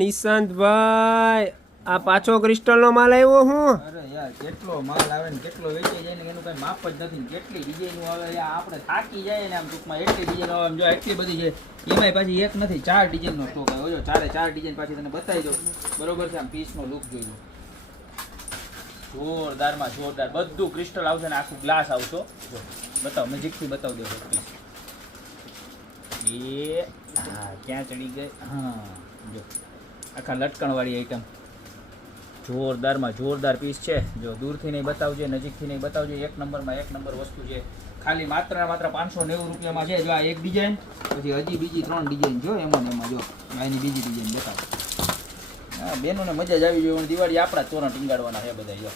નિશાંતભાઈ આ પાછો ક્રિસ્ટલનો માલ આવ્યો હું અરે યાર કેટલો માલ આવે ને કેટલો વેચાઈ જાય ને એનું કઈ માપ જ નથી કેટલી ડિઝાઇનો આવે યાર આપણે થાકી જાય ને આમ ટૂંકમાં એટલી ડિઝાઇન આવે જો એટલી બધી છે એમાંય પાછી એક નથી 4 ડિઝાઇનનો સ્ટોક આવ્યો જો 4 ડિઝાઇન પાછી તને બતાવી દઉં બરોબર છે આમ પીસનો લુક જોઈ લો જોરદારમાં જોરદાર બધું ક્રિસ્ટલ આવશે ને આખું ગ્લાસ આવશો જો બતાવ નજીકથી બતાવી દો પીસ એ હા ક્યાં ચડી ગઈ હા જો આખા લટકણવાળી આઈટમ જોરદારમાં જોરદાર પીસ છે જો દૂરથી નહીં બતાવજે નજીકથી નહીં બતાવજે એક નંબર વસ્તુ છે ખાલી માત્ર 590 રૂપિયામાં છે જો આ એક ડિઝાઇન પછી હજી બીજી 3 ડિઝાઇન જો એમાં જો આની બીજી ડિઝાઇન બતાવો હા બેનોને મજા જ આવી જોઈએ દિવાળી આપણા તોરણ ટીંગાડવાના છે બધા જો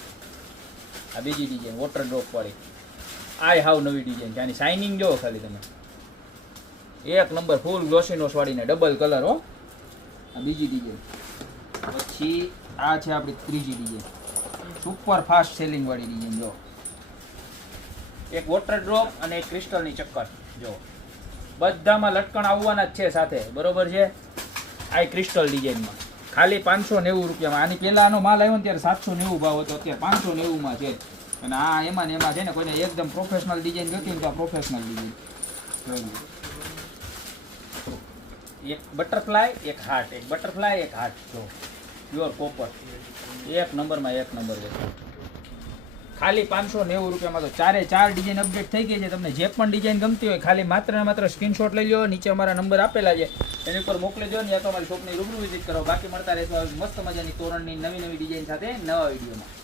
આ બીજી ડિઝાઇન વોટર ડ્રોપ વાળી આઈ હાવ નવી ડિઝાઇન છે આની શાઇનિંગ જો ખાલી તમે એક નંબર ફૂલ ગ્લોસીનોસ વાળીને ડબલ કલર હો આ બીજી ડિઝાઇન પછી આ છે આપણી ત્રીજી ડિઝાઇન સુપર ફાસ્ટ સેલિંગ વાળી ડિઝાઇન જો એક વોટર ડ્રોપ અને એક ક્રિસ્ટલની ચક્કર જો બધામાં લટકણ આવવાના જ છે સાથે બરોબર છે આ ક્રિસ્ટલ ડિઝાઇનમાં ખાલી 590 રૂપિયામાં આની પહેલા આનો માલ આવ્યો ને ત્યારે 790 ભાવ હતો અત્યારે 590 માં છે અને આ એમાં ને એમાં છે ને કોઈને એકદમ પ્રોફેશનલ ડિઝાઇન જોઈતી તો આ પ્રોફેશનલ ડિઝાઇન એક બટરફ્લાય એક હાર્ટ જો પ્યોર કોપર એક નંબર છે ખાલી 590 રૂપિયામાં તો 4 ડિઝાઇન અપડેટ થઈ ગઈ છે તમને જે પણ ડિઝાઇન ગમતી હોય ખાલી માત્ર ને માત્ર સ્ક્રીનશોટ લઈ લો નીચે અમારા નંબર આપેલા છે એની ઉપર મોકલી દો ને યા તો અમારી શોપની રૂબરૂ વિઝિટ કરો બાકી મળતા રહેશો મસ્ત મજાની તોરણની નવી ડિઝાઇન સાથે નવા વિડીયોમાં